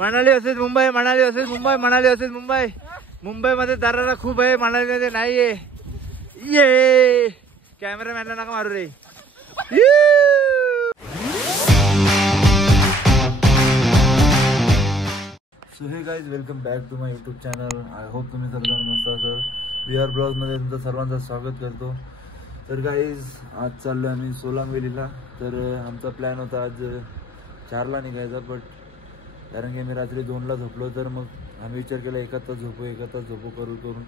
मनाली असेच मुंबई, मनाली असेच मुंबई, मनाली असेच मुंबई. मुंबईमध्ये दरारा खूप आहे, मनालीमध्ये नाहीये. ये कॅमेरामॅनला नका मारू रे. So hey guys, welcome back to my YouTube channel. I hope तुम्ही सर्वजण मस्त असाल. VR ब्लॉग्समध्ये तुमचं सर्वांचं स्वागत करतो. तर गाईज, आज चाललो आम्ही सोलांग व्हॅलीला. तर आमचा प्लॅन होता आज 4ला निघायचा, बट कारण की मी रात्री 2ला झोपलो. तर मग आम्ही विचार केला 1 तास झोपू करून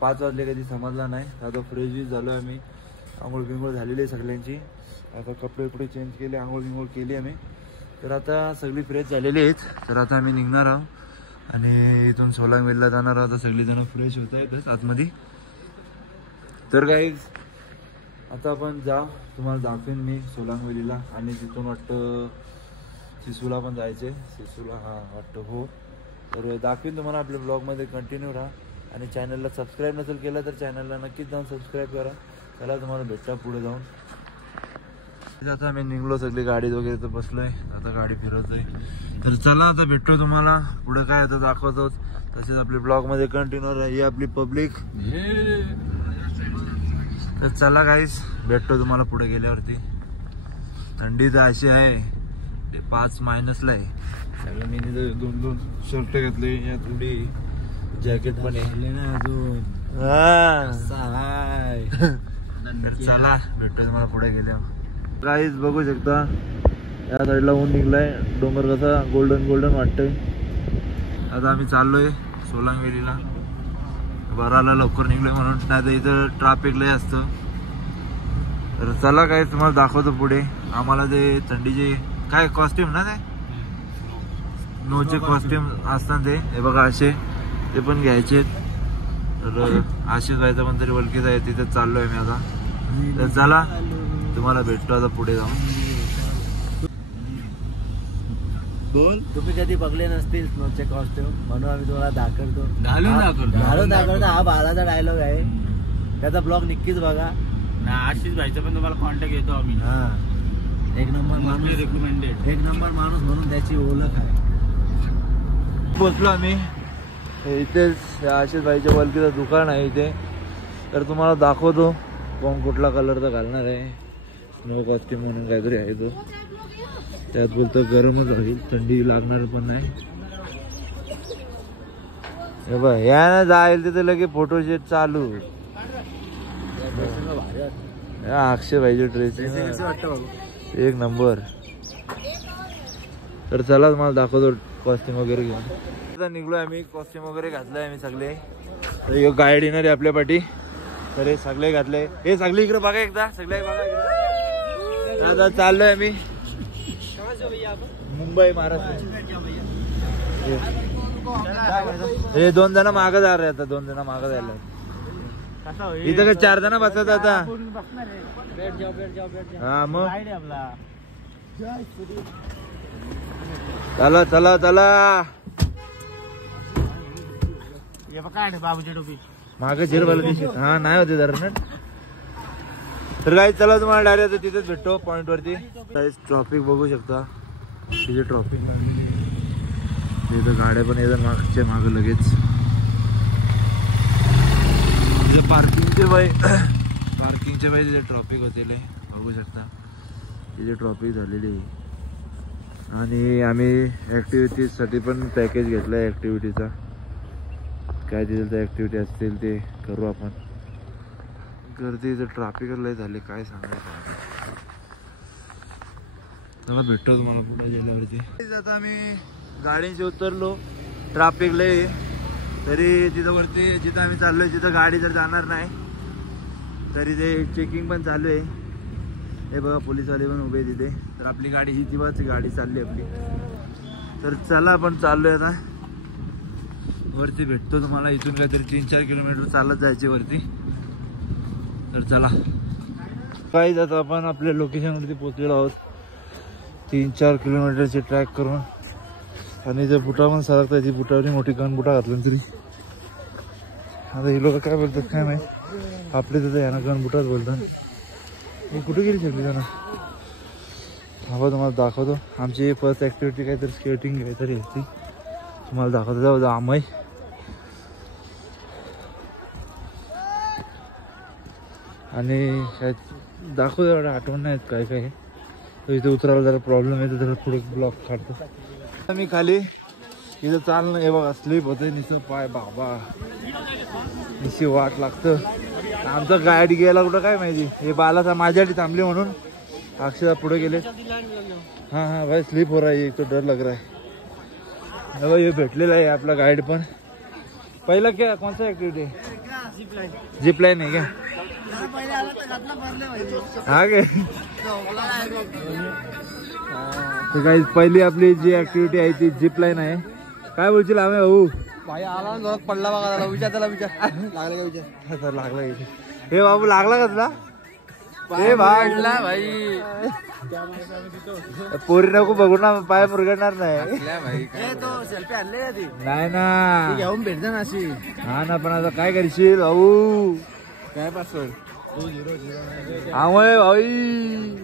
5 वाजले, कधी समजला नाही. आता फ्रेश झालो आम्ही, आंघोळ बिंघोळ झालेली आहे सगळ्यांची. आता कपडे चेंज केले, आंघोळ बिंघोळ केली आम्ही. तर आता सगळी फ्रेश झालेली आहेत. तर आता आम्ही निघणार आहोत आणि इथून सोलांग व्हॅलीला जाणार आहोत. आता सगळीजणं फ्रेश होत आहेत आतमध्ये. तर गाईज, आता आपण तुम्हाला दाखवेन मी सोलांग व्हॅलीला. आणि तिथून वाटतं सिसूला पण जायचे. सिसूला वाटतं हो. तर दाखवेन तुम्हाला आपल्या ब्लॉगमध्ये. कंटिन्यू राहा आणि चॅनलला सबस्क्राईब नसेल केलं तर चॅनलला नक्कीच जाऊन सबस्क्राईब करा. चला तुम्हाला भेटता पुढे जाऊन. आता आम्ही निघलो, सगळी गाडीत वगैरे तर बसलोय. आता गाडी फिरवतोय. तर चला आता भेटतो तुम्हाला पुढे, काय आता दाखवतो. तसेच आपल्या ब्लॉगमध्ये कंटिन्यू राही आपली पब्लिक. तर चला गाईस, भेटतो तुम्हाला पुढे गेल्यावरती. थंडी तर अशी आहे, ते 5- आहे. सगळं मी 2 शर्ट घेतले, या थोडी जॅकेट पण आहे ना अजून. चला भेटतो तुम्हाला पुढे गेल्यावर. गाईज बघू शकता, या साईडला ऊन निघलाय. डोंगर कसा गोल्डन वाटतंय. आता आम्ही चाललोय सोलांग व्हॅलीला. बाराला लवकर निघलोय म्हणून, नाही तर इथं ट्रॅफिक लय असतं. तर चला काय तुम्हाला दाखवतो पुढे. आम्हाला ते थंडीचे काय कॉस्ट्युम ना, ते नोचे कॉस्ट्युम असतात ते, हे बघा असे, ते पण घ्यायचे. तर असे जायचं पण तरी वलकीच आहे. तिथं चाललोय मी आता. तर चला तुम्हाला भेटतो आता पुढे जाऊन. बोल. तुम्ही कधी बघले नसतील स्नोचे कॉस्ट्युम, म्हणून आम्ही तुम्हाला दाखवतो. घालून दाखवतो. हा बालाचा डायलॉग आहे, त्याचा ब्लॉग नक्कीच बघा. आशिष भाईचा पण तुम्हाला कॉन्टॅक्ट येतो आम्ही. हा, एक नंबर माणूस, रिकमेंडेड, एक नंबर माणूस म्हणून त्याची ओळख आहे. पोचलो आम्ही इथेच. आशिष भाईच्या वलकीचं दुकान आहे इथे. तर तुम्हाला दाखवतो कोण कुठला कलरचा घालणार आहे. स्नो कॉस्ट्युम म्हणून काहीतरी आहे तो. त्यात बोलतो गरमच होईल, थंडी लागणार पण नाही. हे बघ, या जाईल तिथे लगे फोटोशूट चालू. अक्षय भाईचे ड्रेस एक नंबर. तर चला तुम्हाला दाखवतो कॉस्ट्युम वगैरे घेऊन. आता निघलोय आम्ही, कॉस्ट्युम वगैरे घातलंय आम्ही सगळे. तर गाईड येणार आहे आपल्या पाठी. तर हे सगळे घातले. हे सगळे इकडे बघा एकदा, सगळे बघा इकडे. आता चाललोय आम्ही मुंबई, महाराष्ट्र. हे 2 जण मागं जा रे. आता 2 जण मागं जायला. इथं काय 4 जण बसतात आता. हा मग चला बाबूची टोपी मागे झिरवाला दिसत. हा नाही होते जरा. तर काय, चला तुम्हाला डायरेक्ट तिथेच भेटतो पॉइंट वरती. ट्रॉफिक बघू शकता, तिथे ट्रॉफिक तिथं गाड्या पण येतात मागच्या मागं लगेच. पार्किंगचे बाई तिथे ट्रॉफिक होतील, बघू शकता. तिथे ट्रॉफिक झालेली आहे. आणि आम्ही ॲक्टिव्हिटीजसाठी पण पॅकेज घेतला आहे. ॲक्टिव्हिटीचा काय तिथे ॲक्टिव्हिटी असतील ते करू आपण. गर्दी इथं ट्रॅफिक लय झाले, काय सांगायचं. चला भेटतो तुम्हाला पुढे गेल्यावरती. आता आम्ही गाडीशी उतरलो. ट्रॅफिक लय, तरी तिथं वरती जिथं आम्ही चाललोय तिथं गाडी जर जाणार नाही, तरी ते चेकिंग पण चालू आहे. हे बघा, पोलीसवाले पण उभे तिथे. तर आपली गाडी ही तीच गाडी चालली आपली. तर चला आपण चाललोय आता वरती. भेटतो तुम्हाला. इथून काहीतरी 3-4 किलोमीटर चालत जायचे वरती. तर चला काहीच, आता आपण आपल्या लोकेशनवरती पोहोचलेलो आहोत. 3-4 किलोमीटरची ट्रॅक करून. आणि ते बुटा पण सरकता, ती बुटावरी मोठी गणबुटा घातलं तरी. आता हे लोक काय बोलतात काय माहिती. आपले तिथं यांना गणबुटाच बोलतात. मी कुठे गेली शकली त्यांना. हा तुम्हाला दाखवतो. आमची फर्स्ट ॲक्टिव्हिटी काहीतरी स्केटिंग काहीतरी होती, तुम्हाला दाखवतो. जाऊ द्या आमय आणि काय दाखवतो, एवढं आठवण नाही काय काय. इथे उतरायला जरा प्रॉब्लेम येतो, जरा पुढे ब्लॉक काढतो मी. खाली इथं चालणं हे बघा, स्लिप होतं निसं पाय बाबा, निशी वाट लागतं. आमचं गाडी गेला कुठं काय माहिती. हे बालाचा माझ्यासाठी थांबली म्हणून अक्षरशः पुढे गेले. हाँ हाँ भाई स्लिप हो रहा है, एक तो डर लग रहा है. भाई ये भेटलेला आहे आपला गाइड पण. पहिला क्या कौन सा एक्टिविटी है? जिप लाइन है क्या? हाँ क्या तो गाइस पहिली आपली जी ऍक्टिव्हिटी आहे ती जिप लाईन आहे. काय बोलशील आम्ही भाऊ? भाई आला जोरात पडला बघा, त्याला विचार, त्याला विचार लागला का विचार? सर लागला इथे. हे बाबू लागला कसला? हे भागला भाई, पोरी नको बघू ना, पाय मुरगडणार नाही. तो सेल्फी आणले का ती? नाही ना, घेऊन भेटते ना अशी. हा ना, पण आता काय करशील भाऊ? काय पासवर्ड? आमय भाई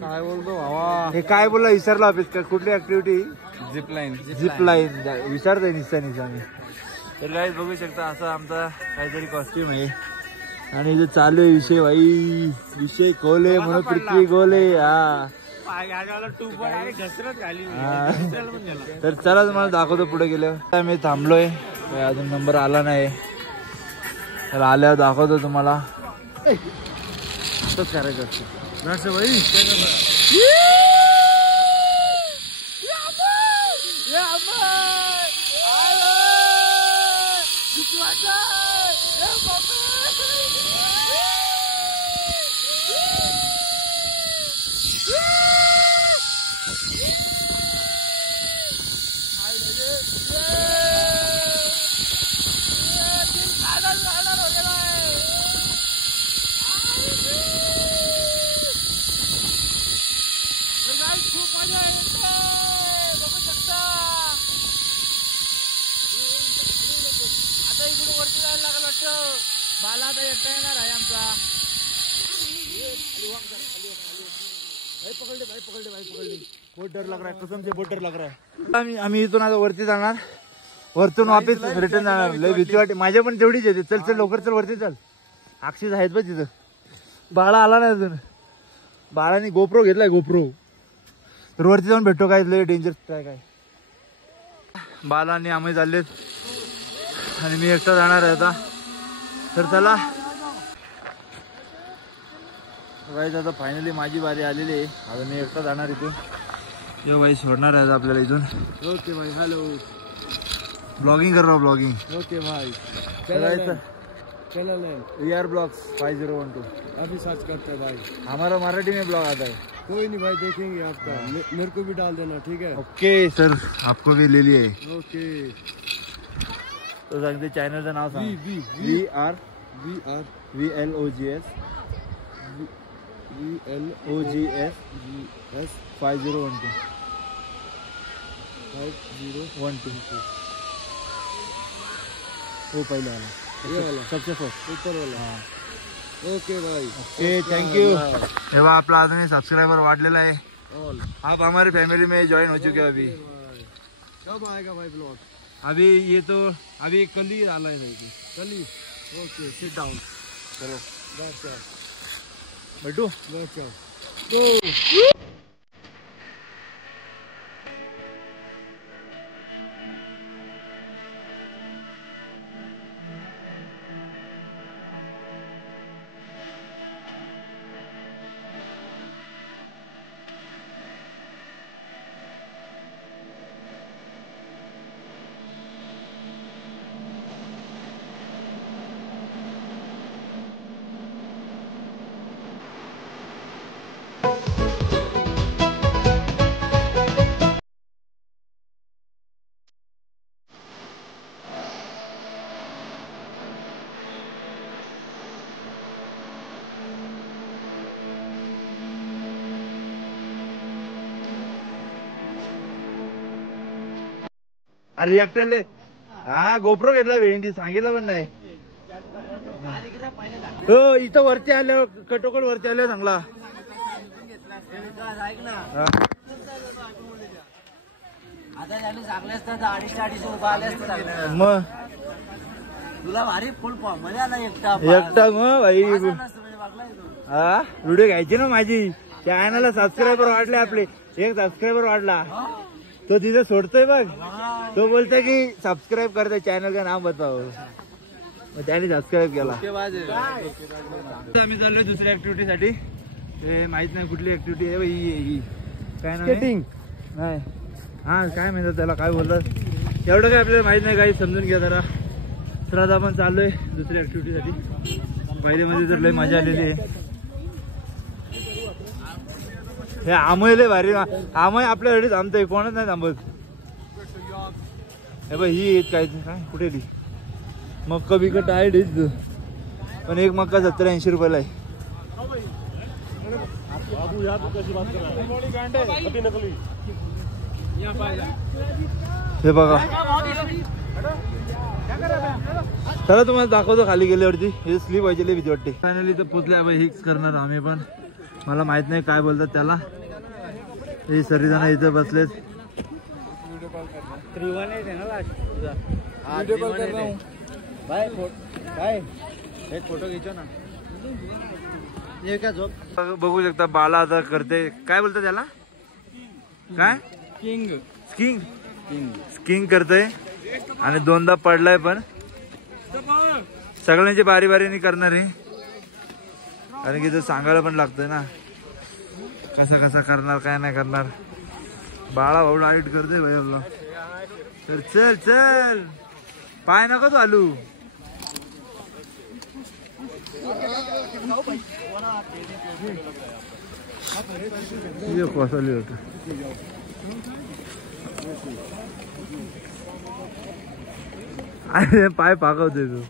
काय बोलतो भावा? हे काय बोलला विसरला ऑफिस का? कुठली activity? Zip line. Zip line विचारतोय निस्ता निस्ता. तर काय बघू शकता, असा आमचा काहीतरी कॉस्ट्युम आहे. आणि इथे चालू आहे विषय भाई, विषय गोले म्हणून पृथ्वी गोले. हा तर चला तुम्हाला दाखवतो पुढे गेल्यावर. मी थांबलोय, अजून नंबर आला नाही, तर आल्यावर दाखवतो तुम्हाला. असंच करायचं असतं भाई. बाला आता एकटा येणार आहे आमचा. पकडले. बहुत डर लग रहा है, कसम से बहुत डर लग रहा है. आम्ही इथून आता वरती जाणार, वरतून वापस रिटर्न जाणार. लय भीती वाटते माझ्या पण तेवढीच येते. चल चल लवकर चल, वरती चल. अक्षीच आहेत बघ तिथं. बाळा आला नाही अजून. बाळाने गोप्रो घेतलाय, गोप्रो. तर वरती जाऊन भेटतो. काय लय डेंजर काय काय. बाला आणि आम्ही चाललेत आणि मी एकटा जाणार आहे आता. तर चला गाईज, आता फायनली माझी बारी आलेली आहे. आता मी एकटा जाणार इथे. यो भाई सोडणार आहे आपल्याला इथून. ओके भाई, हेलो. ब्लॉगिंग कर रहा हूँ, ब्लॉगिंग. ओके भाई, चैनल नेम VR ब्लॉग्स 5012. अभी सर्च करते हैं भाई. हमारा मराठी में ब्लॉग आता है. कोई नहीं भाई, देखेंगे आपका. मेरे को भी डाल देना, ठीक है? ओके सर, आपको भी ले लिए. ओके. तो सांगते चॅनलचं नाव सांग. VLOGS 5012. वो पहले वाला, ये वाला सबसे फर्स्ट ऊपर वाला. हाँ. ओके भाई, ओके थैंक यू. तेव्हा आपला अजूनही सबस्क्राइबर वाढलेला आहे. ऑल आप हमारी फैमिली में ज्वाइन हो चुके हैं अभी. कब आएगा भाई ब्लॉग? अभी ये तो अभी कल ही डाला है भाई. कल ही. Okay, sit down. चलो बैठ जाओ, बैठो. बैठ जाओ. गो. अरे एकट्याले हा गोप्रो घेतला वेळी सांगितलं पण नाही. हो इथं वरती आल्यावर कटोकट वरती आल्यावर चांगला. ऐक ना, हा. आता त्याने सांगले असतात 250-250 उभा आले असतात. मग तुला भारी फुल फॉर्म मध्ये आला एकटा एकटा मग भाई म्हणजे वागला तू. हा व्हिडिओ घ्यायची ना माझी. चॅनलला सबस्क्रायबर वाढले आपले. एक सबस्क्रायबर वाढला तो तिथे सोडतोय बघ. तो बोलतोय की सबस्क्राईब करतोय चॅनल का नाव बताओ. मग त्याने सबस्क्राईब केला. आम्ही चाललोय दुसऱ्या ऍक्टिव्हिटी साठी. हे माहित नाही कुठली ऍक्टिव्हिटी आहे ही. काय नाव स्केटिंग नाही. हा काय म्हणतात त्याला काय बोलतात एवढं काय आपल्याला माहित नाही. काही समजून घ्या जरा. तर आता आपण चाललोय दुसऱ्या ऍक्टिव्हिटी साठी. पहिले मध्ये तर लय मजा आलेली आहे. हे आमय लय भारी. आमय आपल्यासाठी थांबतोय कोणच नाही थांबत. हे बघ ही येत काय कुठे ती मक्का बिका टाईट येत. पण एक मक्का 70-80 रुपयाला आहे. हे बघा चला तुम्हाला दाखवतो खाली गेल्यावरती. हे स्लीप व्हायची भीती वाटते. फायनली तर पोचले. हिक्स करणार आम्ही पण. मला माहित नाही काय बोलतात त्याला. हे सर्वजण इथं बसलेत. फोटो घ्यायचो ना. बघू शकता बाला आता करते. काय बोलतात त्याला काय स्किंग करतोय. आणि 2दा पडलाय पण. सगळ्यांची बारी बारीने करणार आहे. कारण की सांगायला पण लागतंय ना कसा कसा करणार काय नाही करणार. बाळा भाऊ डाईट करतोय भाई. तर चल चल पाय नको तू आलू. कोसळली होत. पाय पाकवतोय तू.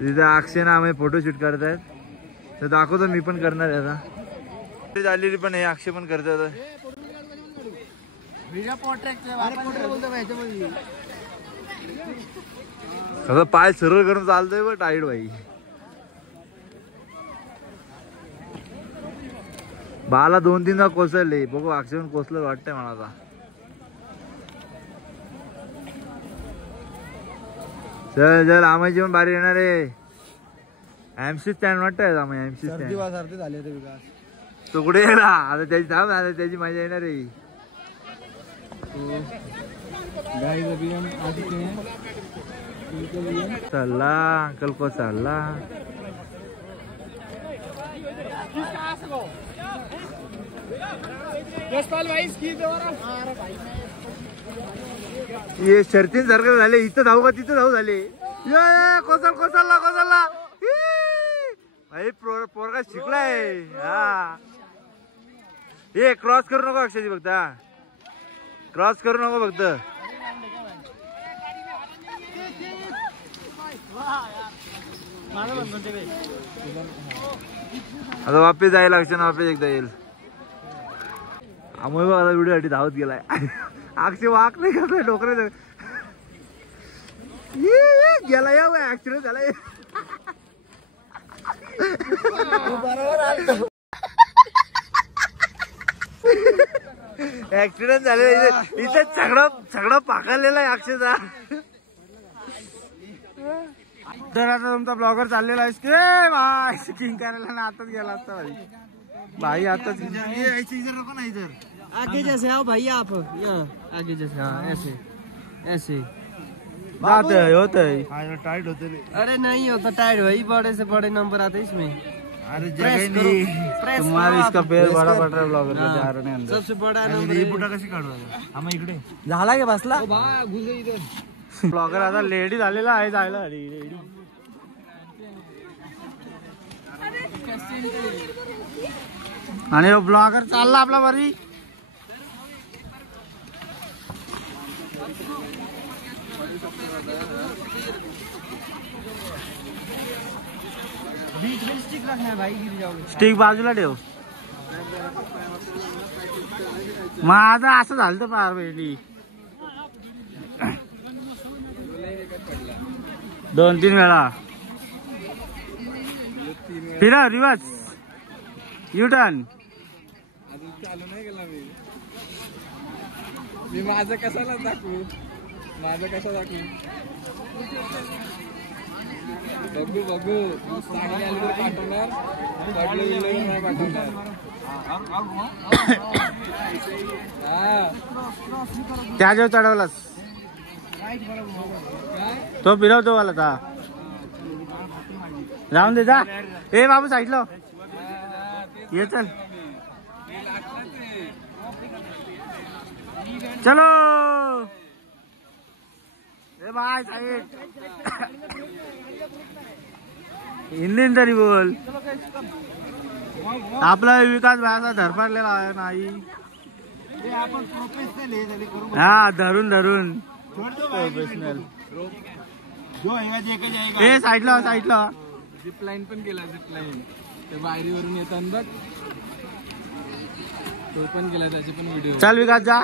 तिथे अक्षय ना आम्ही फोटोशूट करतायत. तर दाखवतो मी पण करणार आहे आता. झालेली पण हे अक्षय पण करतात. सगळं पाय सरळ करून चालतोय बघ टाईट भाई. बाला 2-3दा कोसळले. बघू अक्षय पण कोसलं वाटतंय मला आता. चल चल आम्हाची पण बारी येणार आहे. एमसी स्टँड वाटतंय आम्ही. एमसी स्टँड तो कुठे येणार आता. त्याची थांब आता त्याची मजा येणार आहे. चला अंकल को चला. ये शर्तीन सारखं झाले. इथं धावू का तिथं धावू झाले. कोसळला भाई. पोरगा शिकलाय. हा हे क्रॉस करू नको अक्षयची फक्त. क्रॉस करू नको फक्त. आता वापस जायला अक्षय वापस एकदा येईल. आम्ही बघा व्हिडिओ साठी धावत गेलाय. अक्षय वाक नाही करतोय डोकरे. गेला या ऍक्सिडेंट झालाय. ऍक्सिडेंट झाले. इथे सगळं पाकलेला आहे अक्षयचा. तर आता तुमचा ब्लॉगर चाललेला आहे भाई स्किंग करायला ना. आताच गेला असता भाई. आताच नको नाही. तर आगे जैसे आओ भाई आप. आगे जैसे हाँ ऐसे ऐसे होत है टाइट होते. अरे नहीं होता टाइट भाई. बड़े से बड़े नंबर आते इसमें. अरे जगह नहीं. तुम्हारा इसका पैर बड़ा पड़ रहा है ब्लॉगर के चारों ने अंदर. सबसे बड़ा नंबर. ये पुटा कशी काढू आम्ही इकडे झाला के बसला. ब्लॉगर आता लेडी झालेला आहे. जायला आणि ब्लॉगर चालला आपला बरी. स्टिक बाजूला ठेव. माझं असं झालं तर पार भेटली. 2-3 वेळा फिरा रिवर्स यू टर्न. मी माझं कशाला दाखवू बघू चांगली आली तर पाठवणार पडलं बिडलं नाही पाठवणार त्याच्यावर चढवलास तो फिरवतो मला आता जाऊन दे जा ए बाबू साईडला ये चल चलो ए बाय साईड हिंदीन तरी बोल आपला विकास भायचा धरपडलेला आहे नाही हा धरून प्रोफेशनल ए साईडला झिप लाईन पण केला ते बाहेरीवरून येतात बघ तो पण केला त्याचे पण व्हिडिओ चल विकास जा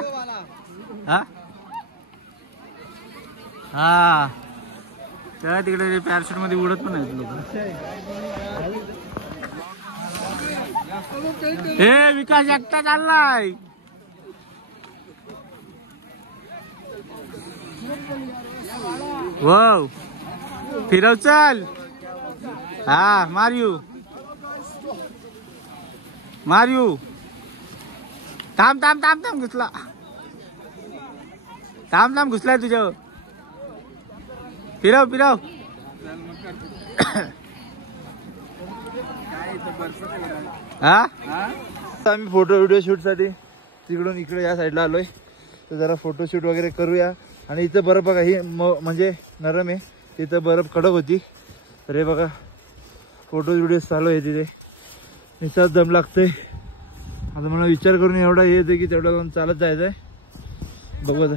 हा त्या तिकडे पॅराशूट मध्ये उडत पण आहेत लोक हे विकास एकटा चाललाय वाव फिरव चल हा मारियू थांब घुसला थांब घुसलाय तुझ्या फिरव हा आम्ही फोटो व्हिडिओ शूट साठी तिकडून इकडे या साईडला आलोय तर जरा फोटो शूट वगैरे करूया आणि इथं बर्फ बघा ही म्हणजे नरम आहे इथं बर्फ कडक होती तर हे बघा फोटो व्हिडिओ चालू आहे तिथे निसाच दम लागतोय आता मला विचार करून एवढा हे येते की तेवढा लावून चालत जायचंय बघू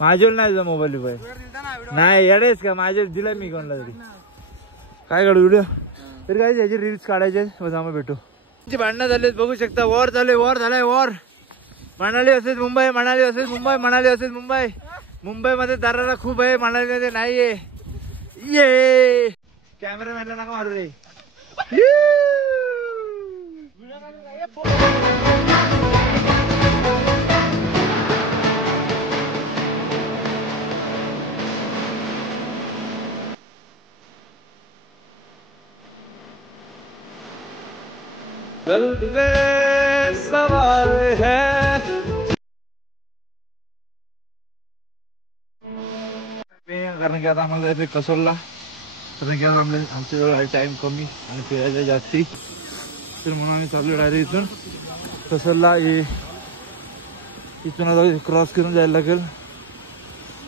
माझ्यावर नाही जा मोबाईल नाही येडेच का माझ्या दिलाय मी कोणला तरी काय काढू व्हिडिओ तरी काय याची रील्स काढायचे बस आम्हाला भेटू भांडणं झालेत बघू शकता वॉर झालाय मनाली असेल मुंबई मुंबईमध्ये दरारा खूप आहे मनालीमध्ये नाहीये ये कॅमेरामॅनला नका मारू रे सवाल है कारण की आता आम्हाला जायचं कसोलला कारण की आता आमच्या टाइम कमी आणि फिरायचं जास्ती तर म्हणून आम्ही चाललो डायरेक्ट इथून कसोलला इथून आता क्रॉस करून जायला लागेल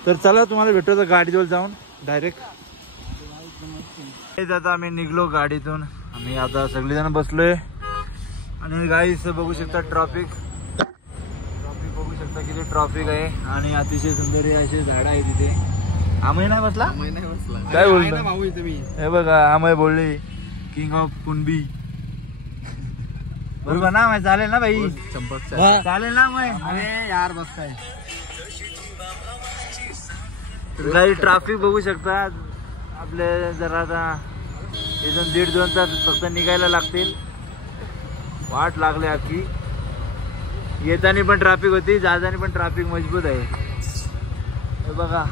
तर चला तुम्हाला भेटतो गाडीजवळ जाऊन डायरेक्ट आता आम्ही निघलो गाडीतून आम्ही आता सगळेजण बसलोय आणि गाईस बघू शकता ट्रॉफिक बघू शकता किती ट्रॉफिक आहे आणि अतिशय सुंदर असे झाड आहे तिथे आमय नाही बसला काय बोलतो हे बघा आमय बोलले किंग ऑफ कुणबी बरोबर ना मैं चालेल ना भाई चालेल ना मैं अरे यार बस काय गाई ट्रॅफिक बघू शकता आपले जरा आता इथून 1.5-2 तास फक्त निघायला लागतील वाट लागली अख्खी येताना पण ट्रॅफिक होती जाताना पण ट्रॅफिक मजबूत आहे हे बघा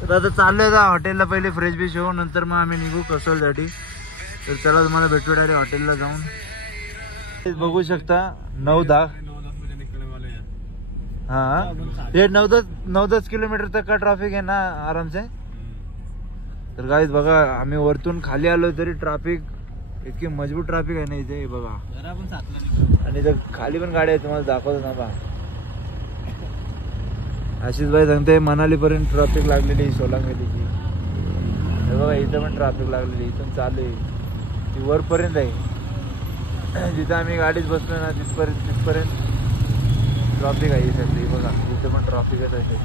तर आता चाललोय आता हॉटेलला पहिले फ्रेश बिश होऊ नंतर मग आम्ही निघू कसोलसाठी तर चला तुम्हाला भेटू डायरेक्ट हॉटेलला जाऊन बघू शकता 9-10 हाँ ये 9-10 किलोमीटर तक का ट्रॅफिक आहे ना आराम से तर गाईज बघा आम्ही वरतून खाली आलो तरी ट्रॅफिक इतकी मजबूत ट्रॅफिक आहे ना इथे हे बघा आणि इथं खाली पण गाडी आहे तुम्हाला दाखवतो ना बा आशिष भाई सांगते मनाली पर्यंत ट्रॅफिक लागलेली सोलांगेलीची हे बघा इथं पण ट्रॅफिक लागलेली इथून चालू आहे ती वरपर्यंत आहे जिथं आम्ही गाडीत बसलो ना तिथपर्यंत ट्रॅफिक आहे सगळी बघा इथं पण ट्रॅफिकच आहे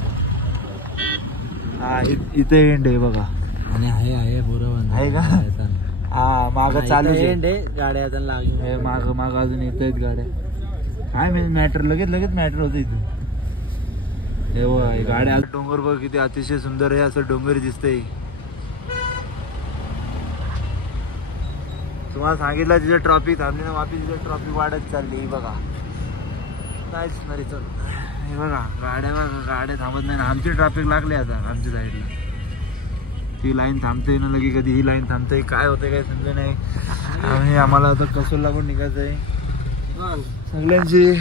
हा इथे एंड आहे बघा आणि आहे बरोबर आहे का हा माग चालू गाड्या लागली माग अजून येत आहेत गाड्या काय मॅटर लगेच मॅटर होत इथे गाड्या डोंगर बघ किती अतिशय सुंदर आहे असं डोंगर दिसतंय तुम्हाला सांगितलं तिथे ट्रॉफिक थांबली ना वापस तिथे ट्रॉफिक वाढत चालली बघा काहीच नाही चल हे बघा गाड्या थांबत नाही ना. आमची ट्रॅफिक लागली आता आमच्या साईडला. ती लाईन थांबते ना लगे, कधी ही लाईन थांबते, काय होते काय समजे नाही. आणि आम्हाला आता कसोलला पण निघायचं आहे. सगळ्यांची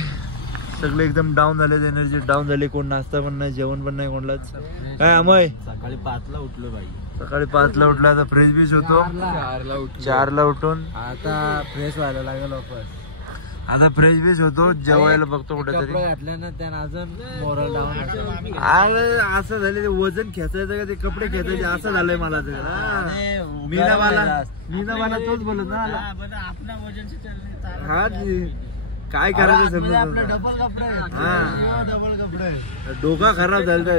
सगळे एकदम डाऊन झाले, एनर्जी डाऊन झाली. कोण नाश्ता पण नाही, जेवण पण नाही कोणालाच. काय अमय सकाळी 5ला उठलो बाई. सकाळी 5ला उठला, आता फ्रेश बीच होतो 4ला उठून. आता फ्रेश व्हायला लागेल वापस. आता फ्रेश बीच होतो, जेवायला बघतो कुठेतरी. घातल्यानं त्यानं अजून मोरल डाऊन. अरे असं झाले, ते वजन खेचायचं का ते कपडे खेचायचे असं झालंय मला. ते मी ना मला तोच बोलत ना. आपला वजन हा काय करायचं समजत डबल कपडे. डोका खराब झाला.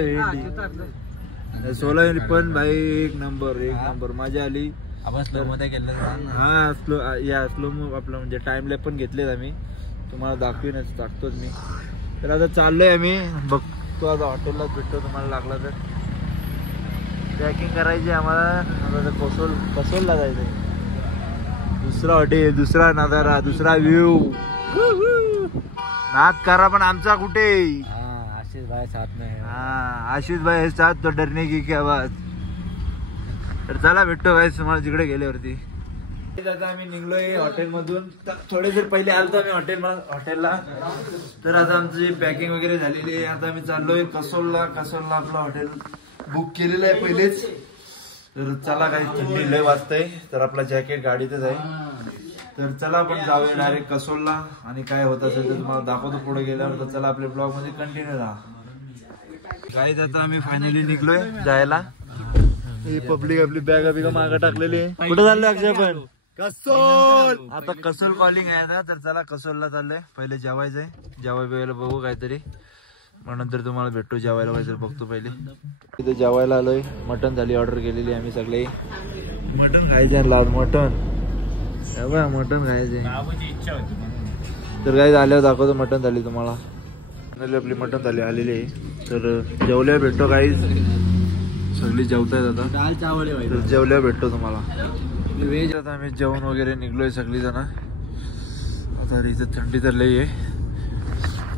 16 पण भाई एक नंबर मजा आली. आपण स्लो मध्ये गेलं. हा स्लो आपलं म्हणजे टाइम लॅप पण घेतलेत आम्ही, तुम्हाला दाखवीनच, टाकतोच मी. तर आता चाललोय आम्ही, बघतो आता हॉटेललाच भेटतो तुम्हाला लागला तर. पॅकिंग करायची आम्हाला. आता कसोलला जायचंय. दुसरा हॉटेल, दुसरा नजारा, दुसरा व्ह्यू. नाद करा पण आमचा कुठे. आशीष भाई साथ में. आशीष भाई साथ तो डरने की क्या बात. तर चला भेटतो काय तुम्हाला तिकडे गेल्यावरती. आता आम्ही निघलोय हॉटेल मधून. थोडे जर पहिले आलतो आम्ही हॉटेलला. तर आता आमची पॅकिंग वगैरे झालेली आहे. आता आम्ही चाललोय कसोलला आपलं हॉटेल बुक केलेलं आहे पहिलेच. तर चला काही थंडी लय वाजतंय, तर आपला जॅकेट गाडीतच आहे. तर चला आपण जाऊया डायरेक्ट कसोलला, आणि काय होत असेल तर तुम्हाला दाखवतो पुढे गेल्यावर. तर चला आपल्या ब्लॉग मध्ये कंटिन्यू राहा. गाईज आता आम्ही फायनली निघलोय जायला. ही पब्लिक आपली बॅग बिगा मागं टाकलेली आहे. कुठे चाललोय अक्षय आपण? कसोल. आता कसोल कॉलिंग आहे ना. तर चला कसोलला चाललोय. पहिले जेवायचंय, जेवायला बघू काहीतरी, मग नंतर तुम्हाला भेटतो जेवायला काहीतरी बघतो. पहिले इथे जेवायला आलोय. मटन थाली ऑर्डर केलेली आम्ही सगळे. मटन खायचे लाज मटन खायचे. तर काय झाल्यावर दाखवतो मटन थाली तुम्हाला. आपली मटन थाली आलेली आहे. तर जेवल्यावर भेटतो काही. सगळी जेवतायत आता. दाल चावल तर जेवल्यावर भेटतो तुम्हाला. व्हेज आता आम्ही जेवण वगैरे निघलोय सगळी जण. आता इथे थंडी तर लई आहे.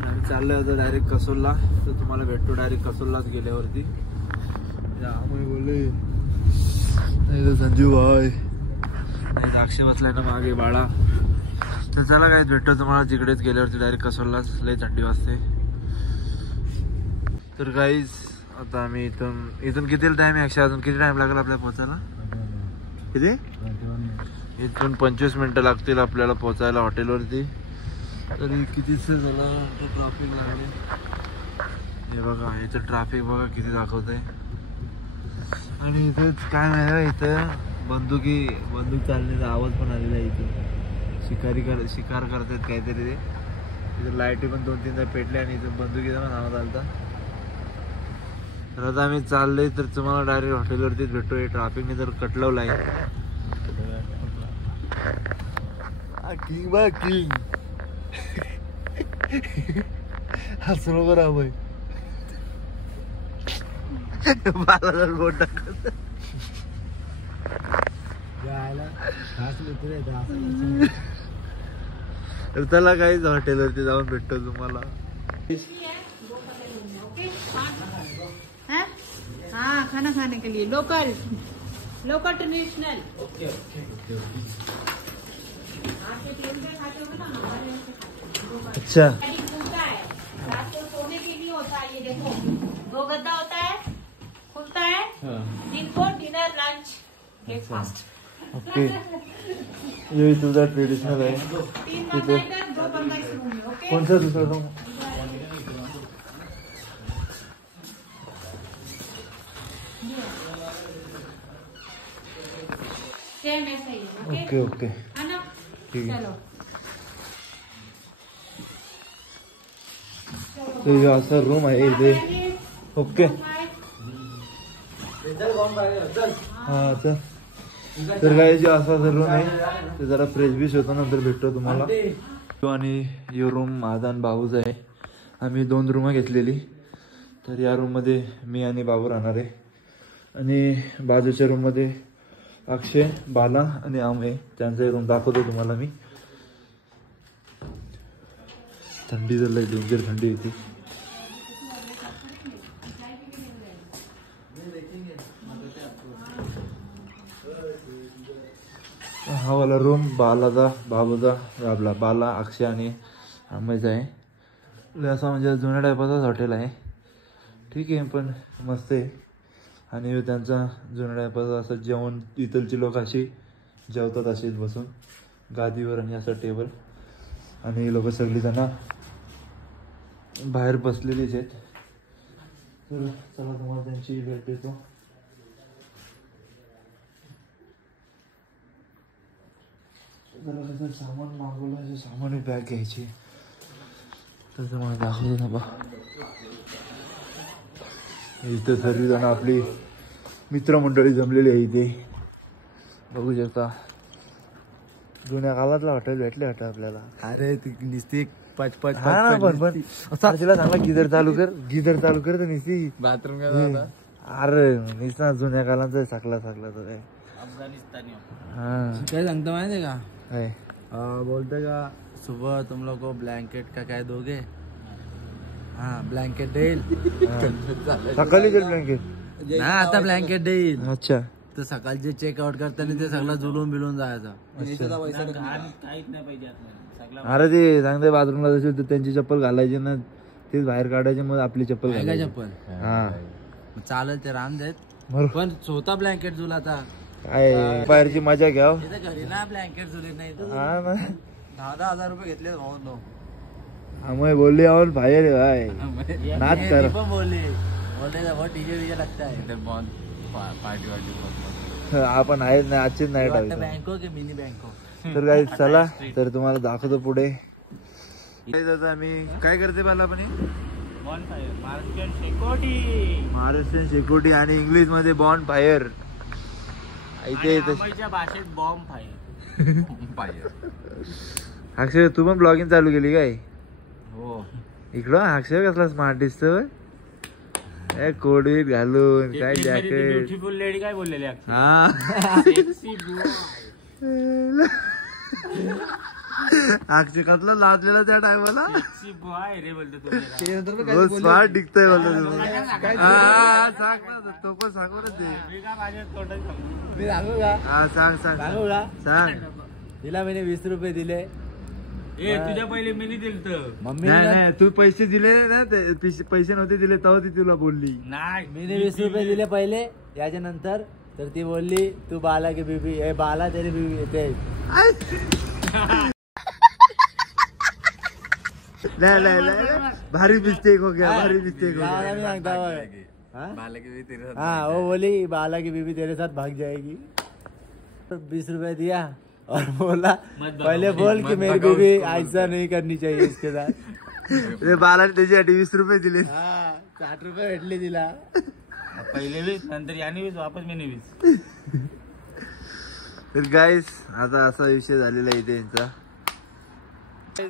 आम्ही चाललोय आता डायरेक्ट कसोलला. तर तुम्हाला भेटतो डायरेक्ट कसोललाच गेल्यावरती. बोलले संजीव भाई साक्षी बसलाय ना मागे बाळा. तर चला काय भेटतो तुम्हाला तिकडेच गेल्यावरती डायरेक्ट कसोललाच. लई थंडी वाजते. तर गाईज आता आम्ही इथून किती टाइम आहे अक्षय? अजून किती टाइम लागेल आपल्याला पोहोचायला? किती? इथून 25 मिनिटं लागतील आपल्याला पोहोचायला हॉटेलवरती. तरी कितीच झालं ट्रॅफिक लागले. हे बघा इथं ट्रॅफिक बघा किती दाखवतंय. आणि इथं काय नाही, इथं बंदूक चालण्याचा आवाज पण आलेला आहे. इथं शिकार करतात काहीतरी ते. इथं लाईटी पण 2-3दा पेटल्या आणि इथं बंदुकीचा पण आवाज आलता. तर आता आम्ही चाललोय. तर तुम्हाला डायरेक्ट हॉटेलवरतीच भेटतोय. ट्रॅफिकने जर कटलवलाय. किंग हसलो बरं भाई. बाला बोट टाकत. तर त्याला काहीच हॉटेलवरती जाऊन भेटतो तुम्हाला. हाँ खाना खाने के लिए लोकल ट्रेडिशनल. अच्छा रात को सोने के लिए होता है. ये देखो 2 गद्दा होता है, खुलता है. दिन को डिनर लंच ब्रेकफास्ट. ओके. ये तुझा ट्रेडिशनल आहे. 3 बंदा इधर 2 बंदा इस रूम में. ओके. कोणसा दुसरा रूम? सेम ऐसा ही है. ओके है ना? ठीक है. चलो तो ये असा रूम आहे इथे. ओके हा चल. तर काय जे असा रूम आहे ते जरा फ्रेश बीच होतो. नंतर भेटतो तुम्हाला. आणि यो रूम माझा आणि बाबूचा आहे. आम्ही 2 रूम घेतलेली. तर या रूम मध्ये मी आणि बाबू राहणार आहे. आणि बाजूच्या रूम मध्ये अक्षय, बाला आणि आमे. त्यांचा रूम दाखवतो तुम्हाला मी. थंडी तर लई डेंजर थंडी होती. हा वाला रूम बालाचा बाबूचा आपला बाला अक्षय आणि आंबाईचा आहे. असं म्हणजे जुन्या टायपाचाच हॉटेल आहे. ठीक आहे पण मस्त आहे. आणि त्यांचा जुन्या टायपाचा असं जेवण इथलची लोक अशी जेवतात असेच बसून गादीवर आणि असं टेबल. आणि ही लोक सगळीजण बाहेर बसलेलीच आहेत. तर चला तुम्हाला त्यांची भेट देतो. जरा कसं सामान मागवलं असं सामान बॅग घ्यायची तर तुम्हाला दाखवतो ना बा. इथं सर्वजण आपली मित्रमंडळी जमलेली आहे इथे बघू शकता. जुन्या काळातला हॉटेल भेटले हॉटेल आपल्याला. अरे निस्ती पाच पाच पण तिला चांगला गिजर चालू कर तर निस्ती बाथरूम काय अरे निस्ता जुन्या काळाचा साकला तर काय. अफगानिस्तानी हा काय सांगतो माहिती का काय बोलते का सुबह तुम लोग को ब्लैंकेट का क्या दोगे. हाँ ब्लैंकेट देईल सकाळी ब्लँकेट ना आता ब्लँकेट देईल. अच्छा तर सकाळचे चेकआउट करताना ते सगळं जुलून बिलून जायचं. अरे ते सांगते बाथरूमला जसे त्यांची चप्पल घालायची ना तेच बाहेर काढायचे मग आपली चप्पल काय घालायची. चप्पल हा चालेल ते राम देत बरोबर. पण स्वतः ब्लँकेट जुलाता काय बाहेरची मजा घ्याव. इथं घरी ना ब्लँकेट जुले नाही तर हा ना 10,000 रुपये घेतले हो नो. आम्ही बोलले आहोत बाहेर भाई नाच कर. पण बोलले बहुत डीजे विजे लगता है पार्टी वार्टी आपण आहेत नाही आजचीच नाईट आहे. बँको की मिनी बँको. तर काही चला तर तुम्हाला दाखवतो पुढे. आम्ही काय करते मला आपण महाराष्ट्रीयन शेकोटी आणि इंग्लिश मध्ये बॉन्ड फायर. इथे भाषेत बॉम्ब फायर. अक्षय तू पण ब्लॉगिंग चालू केली काय. हो इकडं अक्षय कसला स्मार्ट दिसतोय. कोडवीत घालून काय जॅकेट. ब्युटिफुल लेडी काय बोललेली अक्षय कसला लाजलेला त्या टायमाला रे बोलतो रोज स्मार्ट दिसतोय बोलतो. सांग तो पण सांग बरं ते. मी सांगू का हा सांग सांगू का सांग. तिला मी 20 रुपये दिले. तुझ्या पहिले मी दिलं मम्मी नाही तू पैसे दिले ना पैसे नव्हते दिले तेव्हा ती तुला बोलली. नाही मी 20 रुपये दिले पहिले. याच्या नंतर तर ती बोलली तू बाला की बीबी बाला तेरी बीबी येते. नाही भारी मिस्टेक हो गया भारी मिस्टेक हो गया. मी सांगता हाँ वो बोली बाला की बीबी तेरे साथ भाग जाएगी. 20 रुपए दिया और बोला पहले बोल कि मेरी बीबी ऐसा नहीं करनी चाहिए इसके साथ. बालाने त्याच्यासाठी 20 रुपये दिले. 60 रुपये भेटले तिला. पहिले 20 नंतर याने 20 वापस मी 20. तर गाईस आता असा विषय झालेला आहे इथे यांचा.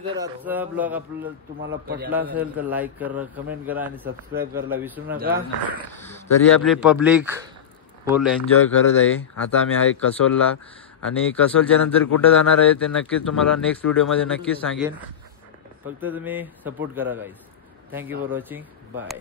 जर आजचा ब्लॉग आपल्याला तुम्हाला पटला असेल तर लाईक करा कमेंट करा आणि सबस्क्राईब करायला विसरू नका. तरी आपली पब्लिक फुल एन्जॉय करत आहे. आता आम्ही आहे कसोलला आणि कसोलच्या नंतर कुठे जाणार आहे ते नक्कीच तुम्हाला नेक्स्ट व्हिडिओमध्ये नक्कीच सांगेन. फक्त तुम्ही सपोर्ट करा guys. Thank you for watching. Bye.